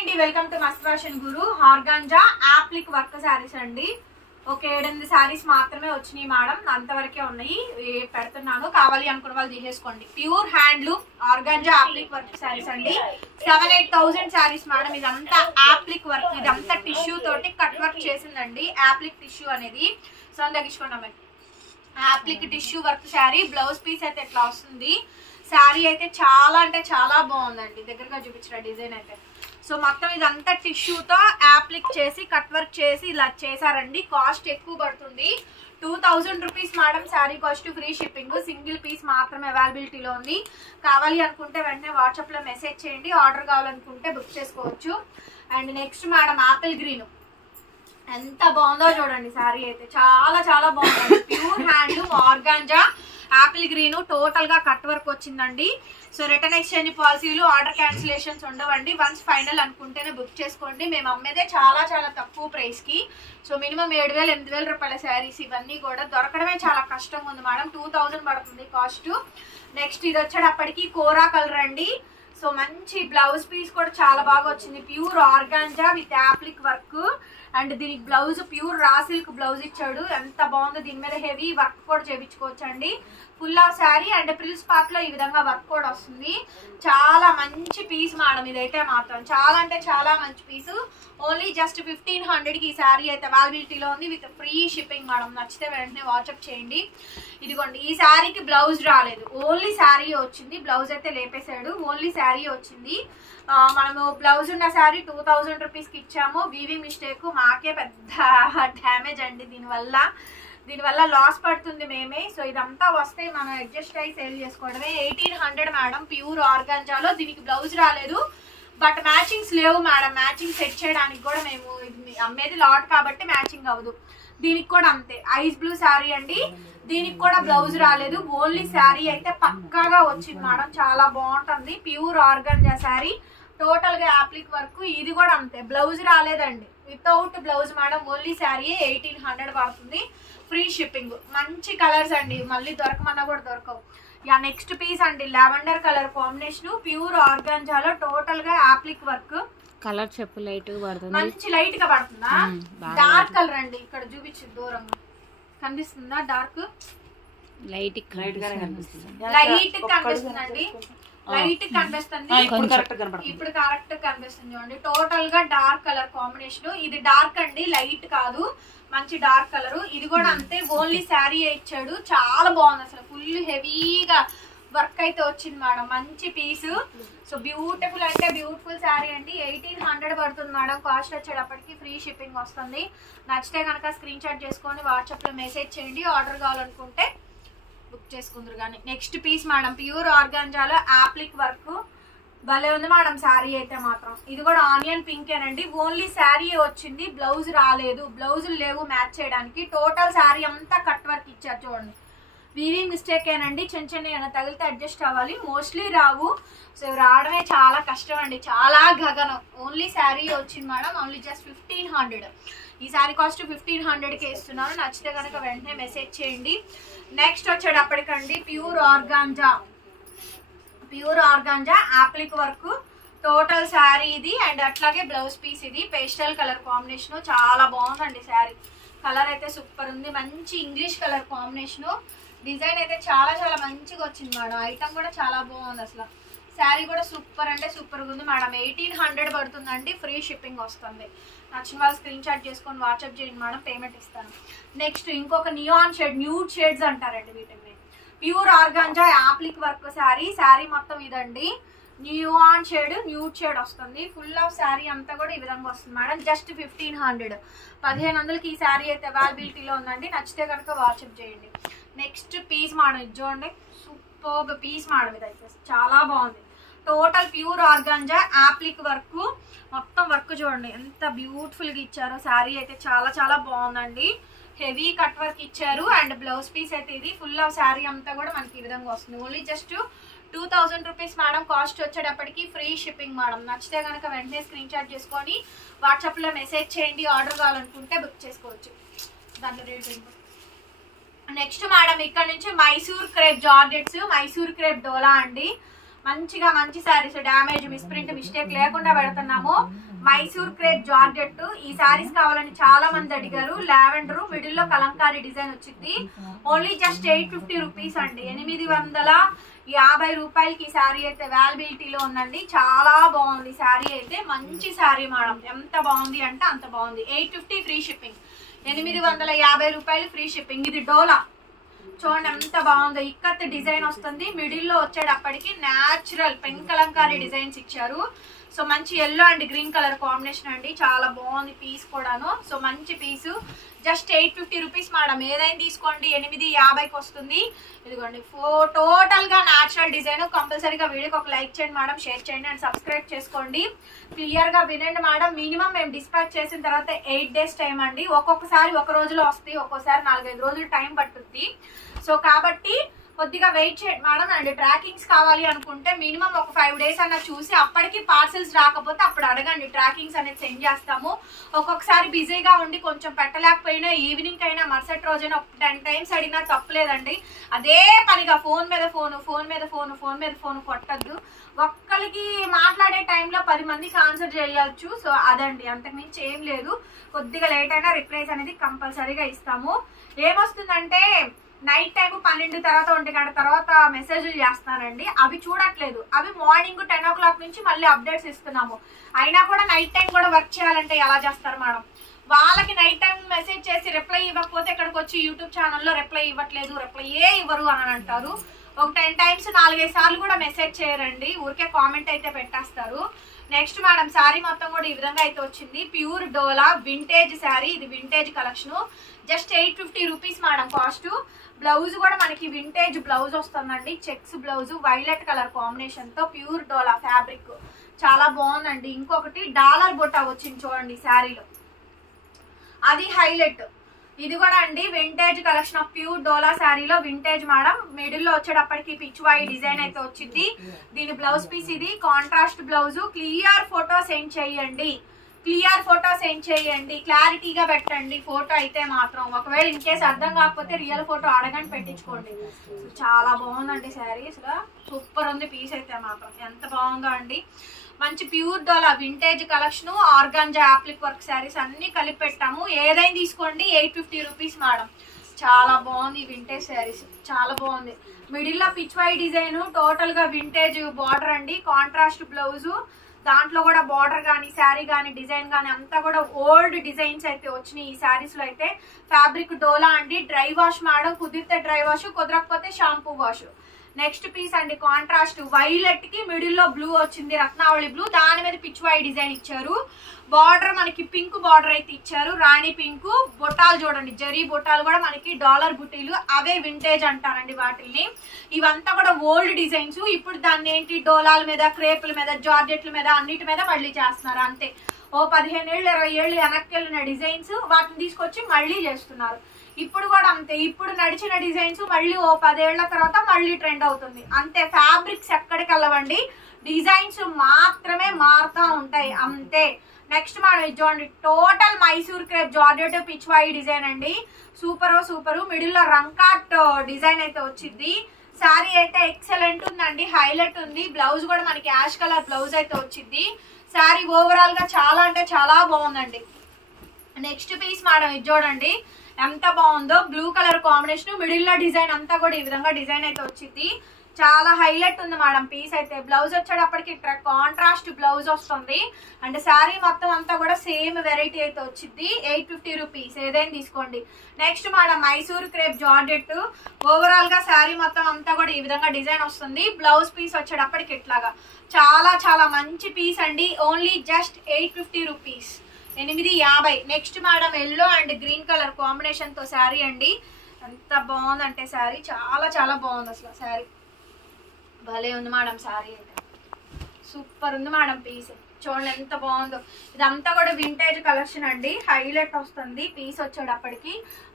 అండి, welcome to మస్త్ fashion గురు. Organza applique work saris అండి. ఒక 7-8 శారీస్ మాత్రమే వచ్చినాయి మేడం, అంతవరకే ఉన్నాయి. పెడుతున్నాను, కావాలి అనుకున్న వాళ్ళు తీసేసుకోండి. Pure handloom organza applique work saris అండి. 7-8,000 శారీస్ మేడం. ఇదంతా ఆప్లిక్ వర్క్, ఇదంతా టిష్యూ తోటి కట్ వర్క్ చేసిందండి. ఆప్లిక్ టిష్యూ అనేది సో తగ్గించుకోండి. Applique tissue work sari. Blouse piece అయితే ఎట్లా వస్తుంది. శారీ అయితే చాలా అంటే చాలా బాగుందండి. దగ్గరగా చూపించిన డిజైన్ అయితే సో మొత్తం ఇదంతా టిష్యూతో ఆప్లిక్ చేసి కట్ వర్క్ చేసి ఇలా చేశారండి. కాస్ట్ ఎక్కువ పడుతుంది, 2000 rupees madam. Sari cost, free shipping. Single piece మాత్రమే అవైలబిలిటీలో ఉంది. కావాలి అనుకుంటే వెంటనే వాట్సాప్ లో మెసేజ్ చేయండి. ఆర్డర్ కావాలనుకుంటే బుక్ చేసుకోవచ్చు. And next madam apple green, ఎంత బాగుందో చూడండి. శారీ అయితే చాలా చాలా బాగుంది. Pure handloom organza apple green, total గా కట్ వర్క్ వచ్చిందండి. సో రిటర్న్ ఎక్స్చేంజ్ పాలసీలు, ఆర్డర్ క్యాన్సిలేషన్స్ ఉండవండి. వన్స్ ఫైనల్ అనుకుంటేనే బుక్ చేసుకోండి. మేము అమ్మేదే చాలా చాలా తక్కువ ప్రైస్ కి. సో మినిమం 7,000-8,000 రూపాయల శారీస్ ఇవన్నీ కూడా దొరకడమే చాలా కష్టంగా ఉంది మేడం. 2000 పడుతుంది కాస్ట్. నెక్స్ట్ ఇది వచ్చేటప్పటికి కోరా కలర్ అండి. సో మంచి బ్లౌజ్ పీస్ కూడా చాలా బాగా వచ్చింది. Pure organza with applique work. And దీనికి blouse pure raw silk blouse ఇచ్చాడు. ఎంత బాగుందో. దీని మీద హెవీ వర్క్ కూడా చేయించుకోవచ్చు అండి. Full of sari and frills part లో ఈ విధంగా వర్క్ కూడా వస్తుంది. చాలా మంచి పీస్ మేడం. ఇదైతే మాత్రం చాలా అంటే చాలా మంచి పీస్. ఓన్లీ జస్ట్ 1500 కి ఈ శారీ అయితే అవైలబిలిటీలో ఉంది విత్ ఫ్రీ షిప్పింగ్ మేడం. నచ్చితే వెంటనే వాట్సాప్ చేయండి. ఇదిగోండి, ఈ శారీకి బ్లౌజ్ రాలేదు, ఓన్లీ శారీ వచ్చింది. బ్లౌజ్ అయితే లేపేశాడు, ఓన్లీ శారీ వచ్చింది. మనము బ్లౌజ్ ఉన్న శారీ 2000 రూపీస్కి ఇచ్చాము. వీవింగ్ మిస్టేక్, మాకే పెద్ద డ్యామేజ్ అండి. దీనివల్ల లాస్ పడుతుంది మేమే. సో ఇదంతా వస్తే మనం అడ్జస్ట్ అయ్యి సేల్ చేసుకోవడమే. 1800 మేడం. ప్యూర్ ఆర్గాంజాలో దీనికి బ్లౌజ్ రాలేదు, బట్ మ్యాచింగ్స్ లేవు మేడం. మ్యాచింగ్ సెట్ చేయడానికి కూడా మేము అమ్మేది లాట్ కాబట్టి మ్యాచింగ్ అవ్వదు. దీనికి కూడా అంతే. ఐస్ బ్లూ శారీ అండి. దీనికి కూడా బ్లౌజ్ రాలేదు, ఓన్లీ శారీ అయితే పక్కాగా వచ్చింది మేడం. చాలా బాగుంటుంది. ప్యూర్ ఆర్గాంజా శారీ, టోటల్ గా ఆప్లిక్ వర్క్. ఇది కూడా అంతే, బ్లౌజ్ రాలేదండి. Without blouse madam. Only sari 1800 పడుతుంది, ఫ్రీ షిప్పింగ్. మంచి కలర్స్ అండి, మళ్ళీ దొరకమన్నా కూడా దొరకవు. యా నెక్స్ట్ పీస్ అండి, లావెండర్ కలర్ కాంబినేషన్. ప్యూర్ ఆర్గాంజాలో టోటల్ గా ఆప్లిక్ వర్క్. కలర్ చెప్పు, లైట్ గా పడుతుంది. మంచి లైట్ గా పడుతుందా? డార్క్ కలర్ అండి. ఇక్కడ చూపించింది దూరంగా కనిపిస్తుందా? డార్క్ లైట్ కనిపిస్తుందండి. లైట్ కనిపిస్తుంది. ఇప్పుడు కరెక్ట్ కనిపిస్తుంది చూడండి. టోటల్ గా డార్క్ కలర్ కాంబినేషన్. ఇది డార్క్ అండి, లైట్ కాదు. మంచి డార్క్ కలర్. ఇది కూడా అంతే, ఓన్లీ శారీ ఇచ్చాడు. చాలా బాగుంది అసలు. ఫుల్ హెవీగా వర్క్ అయితే వచ్చింది మేడం. మంచి పీసు. సో బ్యూటిఫుల్ అంటే బ్యూటిఫుల్ శారీ అండి. 1800 పడుతుంది మేడం. కాస్ట్ వచ్చేటప్పటికి ఫ్రీ షిప్పింగ్ వస్తుంది. నచ్చితే కనుక స్క్రీన్ షాట్ చేసుకొని వాట్సాప్ లో మెసేజ్ చేయండి. ఆర్డర్ కావాలనుకుంటే బుక్ చేసుకుందరు కానీ. నెక్స్ట్ పీస్ మేడం, ప్యూర్ ఆర్గాంజాలో ఆప్లిక్ వర్క్. భలే ఉంది మేడం శారీ అయితే మాత్రం. ఇది కూడా ఆనియన్ పింక్ ఏనండి. ఓన్లీ శారీ వచ్చింది, బ్లౌజ్ రాలేదు. బ్లౌజులు లేవు మ్యాచ్ చేయడానికి. టోటల్ శారీ అంతా కట్ వర్క్ ఇచ్చారు చూడండి. వీవింగ్ మిస్టేక్ ఏనండి, చిన్న చిన్న ఏమైనా తగిలితే అడ్జస్ట్ అవ్వాలి. మోస్ట్లీ రావు. సో రావడమే చాలా కష్టం అండి, చాలా గగనం. ఓన్లీ శారీ వచ్చింది మేడం. Only just 1500. ఈ శారీ కాస్ట్ 1500కే ఇస్తున్నాను. నచ్చితే కనుక వెంటనే మెసేజ్ చేయండి. నెక్స్ట్ వచ్చేటప్పటికండి pure organza applique work. Total sari ఇది. అండ్ అట్లాగే బ్లౌజ్ పీస్ ఇది. Pastel colour combination. చాలా బాగుందండి శారీ. కలర్ అయితే సూపర్ ఉంది. మంచి ఇంగ్లీష్ కలర్ కాంబినేషన్. డిజైన్ అయితే చాలా చాలా మంచిగా వచ్చింది మేడం. ఐటమ్ కూడా చాలా బాగుంది అసలు. శారీ కూడా సూపర్ అంటే సూపర్ గా ఉంది మేడం. 1800 పడుతుందండి, ఫ్రీ షిప్పింగ్ వస్తుంది. నచ్చిన వాళ్ళు స్క్రీన్ షాట్ చేసుకొని వాట్సాప్ చేయండి మేడం, పేమెంట్ ఇస్తాను. నెక్స్ట్ ఇంకొక నియాన్ షేడ్, న్యూడ్ షేడ్స్ అంటారండి వీటిని. Pure organza applique work sari. Sari మొత్తం ఇదండి. న్యూడ్ షేడ్ వస్తుంది. ఫుల్ ఆఫ్ శారీ అంతా కూడా ఈ విధంగా వస్తుంది మేడం. జస్ట్ 1500. 1500కి ఈ శారీ అయితే అవైలబిలిటీలో ఉందండి. నచ్చితే కనుక వాట్సాప్ చేయండి. నెక్స్ట్ పీస్ మేడం, ఇది చూడండి. Super piece madam. ఇది అయితే చాలా బాగుంది. Total pure organza applique work. మొత్తం వర్క్ చూడండి ఎంత బ్యూటిఫుల్ గా ఇచ్చారో. శారీ అయితే చాలా చాలా బాగుందండి. హెవీ కట్ వర్క్ ఇచ్చారు. అండ్ బ్లౌజ్ పీస్ అయితే ఇది. ఫుల్ ఆఫ్ శారీ అంతా కూడా మనకి ఈ విధంగా వస్తుంది. Only just 2000 rupees madam. Cost వచ్చేటప్పటికి ఫ్రీ షిప్పింగ్ మేడం. నచ్చితే కనుక వెంటనే స్క్రీన్ షాట్ చేసుకొని వాట్సాప్ లో మెసేజ్ చేయండి. ఆర్డర్ కావాలనుకుంటే బుక్ చేసుకోవచ్చు. దాంట్లో రేట్ ఏంటో. నెక్స్ట్ మేడం ఇక్కడ నుంచి Mysore crepe georgettes, Mysore crepe dola అండి. మంచిగా మంచి శారీస్, డ్యామేజ్ మిస్ప్రింట్ మిస్టేక్ లేకుండా పెడుతున్నాము. Mysore crepe georgette. ఈ శారీస్ కావాలని చాలా మంది అడిగారు. లావెండర్ మిడిల్ లో కలంకారీ డిజైన్ వచ్చింది. ఓన్లీ జస్ట్ 850 రూపీస్ అండి. 850 రూపాయలకి ఈ శారీ అయితే అవైలబిలిటీలో ఉందండి. చాలా బాగుంది శారీ అయితే, మంచి శారీ మేడం. ఎంత బాగుంది అంటే అంత బాగుంది. 850 ఫ్రీ షిప్పింగ్. 850 రూపాయలు ఫ్రీ షిప్పింగ్. ఇది డోలా చూడండి ఎంత బాగుందో. ఇక్కత్ డిజైన్ వస్తుంది. మిడిల్ లో వచ్చేటప్పటికి న్యాచురల్ పెన్ కలంకారీ డిజైన్స్ ఇచ్చారు. సో మంచి yellow and green colour combination అండి. చాలా బాగుంది పీస్ కూడాను. సో మంచి పీసు. Just 850 rupees madam. ఏదైనా తీసుకోండి 850కి వస్తుంది. ఇదిగోండి టోటల్ గా న్యాచురల్ డిజైన్. కంపల్సరీగా వీడియోకి ఒక లైక్ చేయండి మేడం, షేర్ చేయండి అండ్ సబ్స్క్రైబ్ చేసుకోండి. క్లియర్ గా వినండి మేడం. మినిమం మేము డిస్పాచ్ చేసిన తర్వాత 8 days టైం అండి. ఒక్కొక్కసారి ఒక రోజులో వస్తాయి, ఒక్కోసారి 4-5 రోజులు టైం పట్టుద్ది. సో కాబట్టి కొద్దిగా వెయిట్ చేయండి మేడం. అండ్ ట్రాకింగ్స్ కావాలి అనుకుంటే మినిమం ఒక 5 days అన్న చూసి, అప్పటికి పార్సల్స్ రాకపోతే అప్పుడు అడగండి, ట్రాకింగ్స్ అనేది సెండ్ చేస్తాము. ఒక్కొక్కసారి బిజీగా ఉండి కొంచెం పెట్టలేకపోయినా ఈవినింగ్ అయినా మరుసటి రోజైనా 10 times అడిగినా తప్పలేదండి. అదే పనిగా ఫోన్ మీద ఫోన్ కొట్టద్దు. ఒక్కరికి మాట్లాడే టైంలో 10 మందికి ఆన్సర్ చేయొచ్చు. సో అదండి, అంతకుమించి ఏం లేదు. కొద్దిగా లేట్ అయినా రిప్లైస్ అనేది కంపల్సరీగా ఇస్తాము. ఏమొస్తుందంటే నైట్ టైం 12 తర్వాత 1 గంట తర్వాత మెసేజ్లు చేస్తానండి. అవి చూడట్లేదు. అవి మార్నింగ్ 10 o'clock నుంచి మళ్ళీ అప్డేట్స్ ఇస్తున్నాము. అయినా కూడా నైట్ టైం కూడా వర్క్ చేయాలంటే ఎలా చేస్తారు మేడం? వాళ్ళకి నైట్ టైం మెసేజ్ చేసి రిప్లై ఇవ్వకపోతే ఇక్కడికి వచ్చి యూట్యూబ్ ఛానల్లో రిప్లై ఇవ్వట్లేదు, రిప్లై ఇవ్వరు అని అంటారు. ఒక 10 times 4-5 సార్లు కూడా మెసేజ్ చేయరండి. ఊరికే కామెంట్ అయితే పెట్టేస్తారు. నెక్స్ట్ మేడం శారీ మొత్తం కూడా ఈ విధంగా అయితే వచ్చింది. Pure dola vintage sari. ఇది vintage collection. Just 850 rupees madam cost. Blouse కూడా మనకి వింటేజ్ బ్లౌజ్ వస్తుందండి. Checks blouse violet colour combination తో ప్యూర్ డోలా ఫ్యాబ్రిక్ చాలా బాగుందండి. ఇంకొకటి డాలర్ బొట్టా వచ్చింది చూడండి శారీలో, అది హైలైట్. ఇది కూడా అండి వింటేజ్ కలెక్షన్ ఆఫ్ ప్యూర్ డోలా శారీలో వింటేజ్ మేడం. మిడిల్ లో వచ్చేటప్పటికి పిచ్వాయి డిజైన్ అయితే వచ్చింది. దీని బ్లౌజ్ పీస్ ఇది contrast blouse. Clear photo send చేయండి, క్లారిటీగా పెట్టండి ఫోటో అయితే మాత్రం. ఒకవేళ ఇన్ కేసు అర్థం కాకపోతే రియల్ ఫోటో అడగని పెట్టించుకోండి. చాలా బాగుందండి శారీ. అసలు సూపర్ ఉంది పీస్ అయితే మాత్రం. ఎంత బాగుందో అండి. మంచి pure dola vintage collection, organza applique work saris అన్ని కలిపి పెట్టాము. ఏదైనా తీసుకోండి 850 రూపీస్ మేడం. చాలా బాగుంది వింటేజ్ శారీస్, చాలా బాగుంది. మిడిల్ లో పిచ్వాయి డిజైన్, టోటల్ గా వింటేజ్ బార్డర్ అండి. కాంట్రాస్ట్ బ్లౌజ్, దాంట్లో కూడా బార్డర్ కానీ శారీ కానీ డిజైన్ కానీ అంతా కూడా ఓల్డ్ డిజైన్స్ అయితే వచ్చినాయి ఈ శారీస్ లో అయితే. ఫ్యాబ్రిక్ డోలా అండి. డ్రై వాష్ మేడం, కుదిరితే డ్రై వాష్, కుదరకపోతే షాంపూ వాష్. నెక్స్ట్ పీస్ అండి కాంట్రాస్ట్ వైలెట్ కి మిడిల్ లో బ్లూ వచ్చింది, రత్నావళి బ్లూ. దాని మీద పిచ్వాయి డిజైన్ ఇచ్చారు. బార్డర్ మనకి పింక్ బార్డర్ అయితే ఇచ్చారు, రాణి పింక్. బొటాలు చూడండి, జరీ బొటాలు కూడా మనకి డాలర్ బుటీలు, అవే వింటేజ్ అంటారండి వాటిల్ని. ఇవంతా కూడా ఓల్డ్ డిజైన్స్. ఇప్పుడు దాన్ని ఏంటి డోలాల మీద, క్రేపుల మీద, జార్జెట్ల మీద, అన్నిటి మీద మళ్ళీ చేస్తున్నారు అంతే. ఓ 15 ఏళ్ళు 20 ఏళ్ళు వెనక్కి వెళ్ళిన డిజైన్స్ వాటిని తీసుకొచ్చి మళ్ళీ చేస్తున్నారు. ఇప్పుడు కూడా అంతే. ఇప్పుడు నడిచిన డిజైన్స్ మళ్ళీ ఓ 10 ఏళ్ల తర్వాత మళ్ళీ ట్రెండ్ అవుతుంది అంతే. ఫ్యాబ్రిక్స్ ఎక్కడికి వెళ్ళవండి, డిజైన్స్ మాత్రమే మారుతూ ఉంటాయి అంతే. నెక్స్ట్ మనం ఇది చూడండి, total Mysore crepe georgette Pichwai design అండి. సూపర్. మిడిల్ లో రంకాట్ డిజైన్ అయితే వచ్చింది. శారీ అయితే ఎక్సలెంట్ ఉందండి, హైలైట్ ఉంది. బ్లౌజ్ కూడా మనకి యాష్ కలర్ బ్లౌజ్ అయితే వచ్చింది. శారీ ఓవరాల్ గా చాలా అంటే చాలా బాగుందండి. నెక్స్ట్ పీస్ మేడం ఇది చూడండి ఎంత బాగుందో. బ్లూ కలర్ కాంబినేషన్, మిడిల్ లో డిజైన్ అంతా కూడా ఈ విధంగా డిజైన్ అయితే వచ్చింది. చాలా హైలైట్ ఉంది మేడం పీస్ అయితే. బ్లౌజ్ వచ్చేటప్పటికి కాంట్రాస్ట్ బ్లౌజ్ వస్తుంది. అండ్ శారీ మొత్తం అంతా కూడా సేమ్ వెరైటీ అయితే వచ్చింది. 850 రూపీస్ ఏదైనా తీసుకోండి. Next madam Mysore crepe georgette. Overall గా శారీ మొత్తం అంతా కూడా ఈ విధంగా డిజైన్ వస్తుంది. బ్లౌజ్ పీస్ వచ్చేటప్పటికి ఇట్లాగా చాలా మంచి పీస్ అండి. Only just 850 rupees, 850. Next madam yellow and green colour combination తో శారీ అండి. ఎంత బాగుందంటే శారీ చాలా బాగుంది. అసలు శారీ భలే ఉంది మేడం. శారీ అయితే సూపర్ ఉంది మేడం. పీస్ చూడండి ఎంత బాగుందో. ఇదంతా కూడా వింటేజ్ కలెక్షన్ అండి, హైలైట్ వస్తుంది పీస్ వచ్చేటప్పటికి.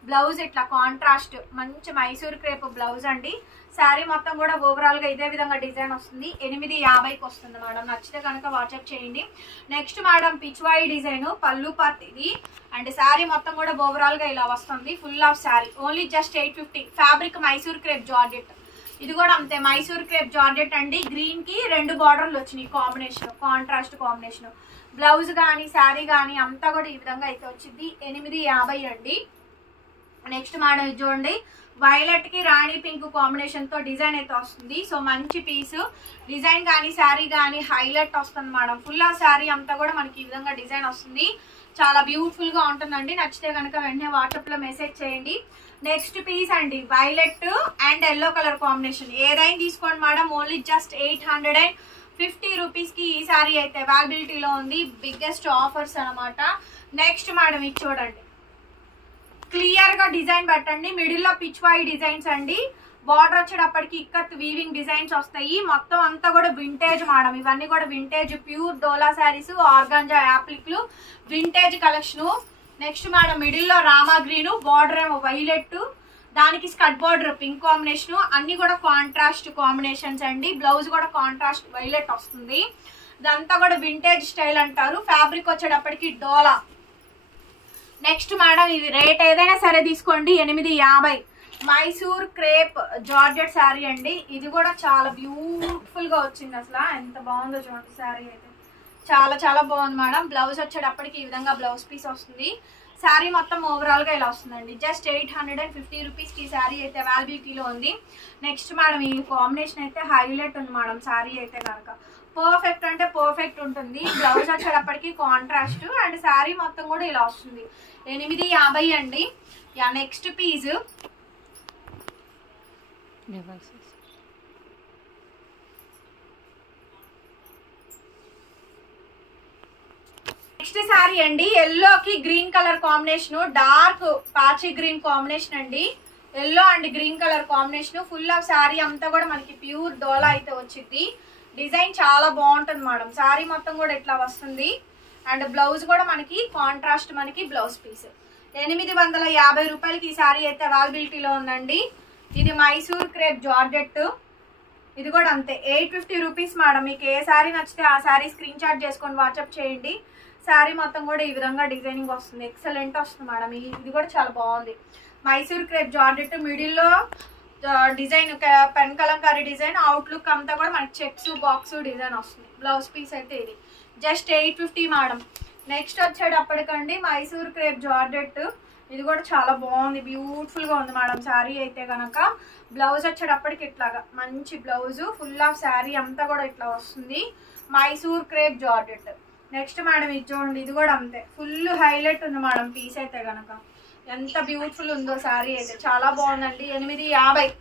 బ్లౌజ్ ఇట్లా కాంట్రాస్ట్ మంచి మైసూర్ క్రేప్ బ్లౌజ్ అండి. శారీ మొత్తం కూడా ఓవరాల్ గా ఇదే విధంగా డిజైన్ వస్తుంది. 850కి వస్తుంది మేడం. నచ్చితే కనుక వాట్సాప్ చేయండి. నెక్స్ట్ మేడం పిచ్వాయి డిజైన్, పళ్ళు పార్ట్ ఇది. అండ్ శారీ మొత్తం కూడా ఓవరాల్ గా ఇలా వస్తుంది. Full of sari. Only just 850. Fabric Mysore crepe georgette. ఇది కూడా అంతే మైసూర్ క్రేప్ జార్జెట్ అండి. గ్రీన్ కి 2 బార్డర్లు వచ్చినాయి కాంబినేషన్, కాంట్రాస్ట్ కాంబినేషన్. బ్లౌజ్ కానీ శారీ కానీ అంతా కూడా ఈ విధంగా అయితే వచ్చింది. 850 అండి. నెక్స్ట్ మేడం ఇది చూడండి, వైలెట్ కి రాణి పింక్ కాంబినేషన్ తో డిజైన్ అయితే వస్తుంది. సో మంచి పీస్, డిజైన్ కానీ శారీ కానీ హైలైట్ వస్తుంది మేడం. ఫుల్ ఆ శారీ అంతా కూడా మనకి ఈ విధంగా డిజైన్ వస్తుంది. చాలా బ్యూటిఫుల్ గా ఉంటుందండి. నచ్చితే కనుక వెంటనే వాట్సాప్ లో మెసేజ్ చేయండి. నెక్స్ట్ పీస్ అండి, violet and yellow colour combination. ఏదైనా తీసుకోండి మేడం, ఓన్లీ జస్ట్ 850 రూపీస్ కి ఈ సారీ అయితే అవైలబిలిటీలో ఉంది. బిగ్గెస్ట్ ఆఫర్స్ అనమాట. నెక్స్ట్ మేడం ఇది చూడండి, క్లియర్ గా డిజైన్ పెట్టండి. మిడిల్ లో పిచ్వాయి డిజైన్స్ అండి. బార్డర్ వచ్చేటప్పటికి ఇక్కత్ వీవింగ్ డిజైన్స్ వస్తాయి. మొత్తం అంతా కూడా వింటేజ్ మేడం. ఇవన్నీ కూడా vintage pure dola saris, organza యాప్లిక్లు, vintage collection. Next madam middle లో రామా గ్రీన్, బార్డర్ ఏమో వైలెట్, దానికి స్కట్ బార్డర్ పింక్ కాంబినేషన్. అన్ని కూడా కాంట్రాస్ట్ కాంబినేషన్స్ అండి. బ్లౌజ్ కూడా కాంట్రాస్ట్ వైలెట్ వస్తుంది. ఇదంతా కూడా వింటేజ్ స్టైల్ అంటారు. ఫ్యాబ్రిక్ వచ్చేటప్పటికి డోలా. నెక్స్ట్ మేడం ఇది రేట్ ఏదైనా సరే తీసుకోండి, 850. మైసూర్ క్రేప్ జార్జెట్ శారీ అండి. ఇది కూడా చాలా బ్యూటిఫుల్ గా వచ్చింది. అసలు ఎంత బాగుందో చూడండి శారీ అయితే, చాలా చాలా బాగుంది మేడం. బ్లౌజ్ వచ్చేటప్పటికి ఈ విధంగా బ్లౌజ్ పీస్ వస్తుంది. శారీ మొత్తం ఓవరాల్ గా ఇలా వస్తుందండి. జస్ట్ 850 రూపీస్ ఈ శారీ అయితే అవైలబిలిటీలో ఉంది. నెక్స్ట్ మేడం ఈ కాంబినేషన్ అయితే హైలైట్ ఉంది మేడం. శారీ అయితే కనుక పర్ఫెక్ట్ అంటే పర్ఫెక్ట్ ఉంటుంది. బ్లౌజ్ వచ్చేటప్పటికి కాంట్రాస్ట్ అండ్ శారీ మొత్తం కూడా ఇలా వస్తుంది. 850 అండి. Yeah next piece next sari అండి, ఎల్లోకి గ్రీన్ కలర్ కాంబినేషన్, డార్క్ పాచి గ్రీన్ కాంబినేషన్ అండి. Yellow and green colour combination. Full of sari అంతా కూడా మనకి ప్యూర్ డోలా అయితే వచ్చింది. డిజైన్ చాలా బాగుంటుంది మేడం. శారీ మొత్తం కూడా ఇట్లా వస్తుంది. అండ్ బ్లౌజ్ కూడా మనకి కాంట్రాస్ట్ మనకి బ్లౌజ్ పీస్. 850 రూపాయలకి ఈ శారీ అయితే అవైలబిలిటీలో ఉందండి. ఇది మైసూర్ క్రేప్ జార్జెట్. ఇది కూడా అంతే 850 రూపీస్ మేడం. మీకు ఏ శారీ నచ్చితే ఆ శారీ స్క్రీన్ షాట్ చేసుకొని వాట్సాప్ చేయండి. శారీ మొత్తం కూడా ఈ విధంగా డిజైనింగ్ వస్తుంది. ఎక్సలెంట్ వస్తుంది మేడం. ఇది కూడా చాలా బాగుంది. మైసూర్ క్రేప్ జార్జెట్, మిడిల్ లో design pen kalamkari design, outlook అంతా కూడా మనకి చెక్స్ బాక్స్ డిజైన్ వస్తుంది. బ్లౌజ్ పీస్ అయితే ఇది జస్ట్ 850 మేడం. నెక్స్ట్ వచ్చేటప్పటికండి మైసూర్ క్రేప్ జార్జెట్. ఇది కూడా చాలా బాగుంది, బ్యూటిఫుల్ గా ఉంది మేడం. శారీ అయితే కనుక బ్లౌజ్ వచ్చేటప్పటికి ఇట్లాగా మంచి బ్లౌజ్, ఫుల్ ఆఫ్ శారీ అంతా కూడా ఇట్లా వస్తుంది. Mysore crepe georgette. Next madam ఇది చూడండి, ఇది కూడా అంతే ఫుల్ హైలైట్ ఉంది మేడం. పీస్ అయితే కనుక ఎంత బ్యూటిఫుల్ ఉందో శారీ అయితే, చాలా బాగుందండి. 850.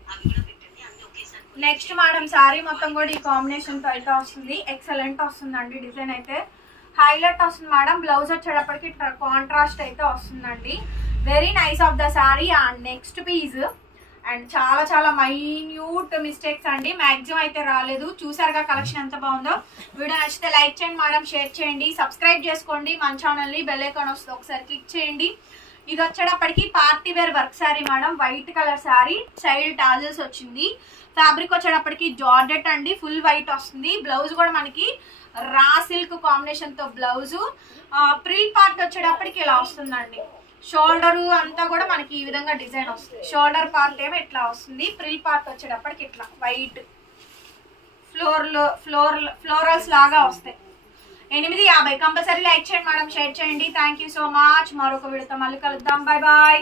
నెక్స్ట్ మేడం శారీ మొత్తం కూడా ఈ కాంబినేషన్ తో అయితే వస్తుంది. ఎక్సలెంట్ వస్తుందండి. డిజైన్ అయితే హైలైట్ వస్తుంది మేడం. బ్లౌజ్ వచ్చేటప్పటికి కాంట్రాస్ట్ అయితే వస్తుందండి. Very nice of the sari. And next piece and చాలా చాలా మైన్యూట్ మిస్టేక్స్ అండి. మాక్సిమం అయితే రాలేదు. చూసారుగా కలెక్షన్ ఎంత బాగుందో. వీడియో నచ్చితే లైక్ చేయండి మేడం, షేర్ చేయండి, సబ్స్క్రైబ్ చేసుకోండి మన ఛానల్ని. బెల్ ఐకాన్ వస్తుంది, ఒకసారి క్లిక్ చేయండి. ఇది వచ్చేటప్పటికి party wear work sari madam. White colour sari, side tassels వచ్చింది. ఫ్యాబ్రిక్ వచ్చేటప్పటికి జార్జెట్ అండి. ఫుల్ వైట్ వస్తుంది. బ్లౌజ్ కూడా మనకి రా సిల్క్ కాంబినేషన్ తో బ్లౌజ్. ప్రిల్ పార్ట్ వచ్చేటప్పటికి ఇలా వస్తుందండి. షోల్డర్ అంతా కూడా మనకి ఈ విధంగా డిజైన్ వస్తుంది. షోల్డర్ పార్ట్ ఏమో ఇట్లా వస్తుంది. ప్రిల్ పార్ట్ వచ్చేటప్పటికి ఇట్లా వైట్ ఫ్లోరల్స్ లాగా వస్తాయి. 850. కంపల్సరీ లైక్ చేయండి మేడం, షేర్ చేయండి. Thank you so much. మరొక వీడియోతో మళ్ళీ కలుద్దాం. Bye bye.